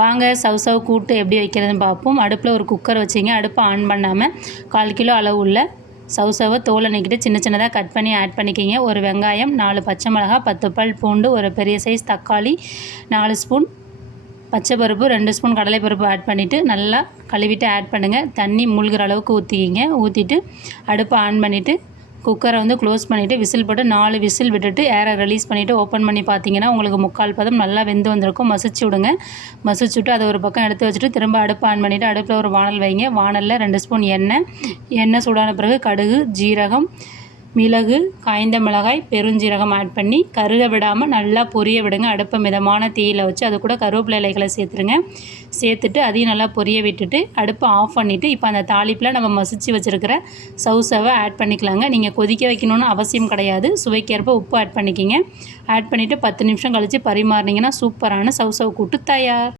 வாங்க சவ் கூட்டு எப்படி வைக்கிறதுன்னு பார்ப்போம். அடுப்பில் ஒரு குக்கர் வச்சிங்க. அடுப்பை ஆன் பண்ணாமல் 1/4 கிலோ அளவு உள்ள சவ்வை தோலை நீக்கிட்டு சின்ன சின்னதாக கட் பண்ணி ஆட் பண்ணிக்கிங்க. ஒரு வெங்காயம், 4 பச்சை மிளகாய், 10 பல் பூண்டு, ஒரு பெரிய சைஸ் தக்காளி, 4 ஸ்பூன் பச்சை பருப்பு, 2 ஸ்பூன் கடலைப்பருப்பு ஆட் பண்ணிவிட்டு நல்லா கழுவிட்டு ஆட் பண்ணுங்கள். தண்ணி மூழ்கிற அளவுக்கு ஊற்றிக்கிங்க. ஊற்றிட்டு அடுப்பை ஆன் பண்ணிவிட்டு குக்கரை க்ளோஸ் பண்ணிவிட்டு விசில் போட்டு 4 விசில் விட்டுட்டு ஏரை ரிலீஸ் பண்ணிவிட்டு ஓப்பன் பண்ணி பார்த்தீங்கன்னா உங்களுக்கு 3/4 பதம் நல்லா வெந்து வந்திருக்கும். மசிச்சு விடுங்க. மசிச்சு விட்டு அதை ஒரு பக்கம் எடுத்து வச்சுட்டு திரும்ப அடுப்பு ஆன் பண்ணிவிட்டு அடுப்பில் ஒரு வானல் வைங்க. வானலில் 2 ஸ்பூன் எண்ணெய் சூடான பிறகு கடுகு, ஜீரகம், மிளகு, காய்ந்த மிளகாய், பெருஞ்சீரகம் ஆட் பண்ணி கருக விடாமல் நல்லா பொரிய விடுங்க. அடுப்பை மிதமான தீயில் வச்சு அது கூட கருவேப்பிலை இலைகளை சேர்த்துருங்க. சேர்த்துட்டு அதையும் நல்லா பொரிய விட்டுட்டு அடுப்பை ஆஃப் பண்ணிவிட்டு இப்போ அந்த தாளிப்பில் நம்ம மசிச்சு வச்சுருக்கிற சவ்வை ஆட் பண்ணிக்கலாங்க. நீங்கள் கொதிக்க வைக்கணும்னு அவசியம் கிடையாது. சுவைக்கேற்ப உப்பு ஆட் பண்ணிக்கிங்க. ஆட் பண்ணிவிட்டு 10 நிமிஷம் கழித்து பரிமாறினீங்கன்னா சூப்பரான சவ் கூட்டு தயார்.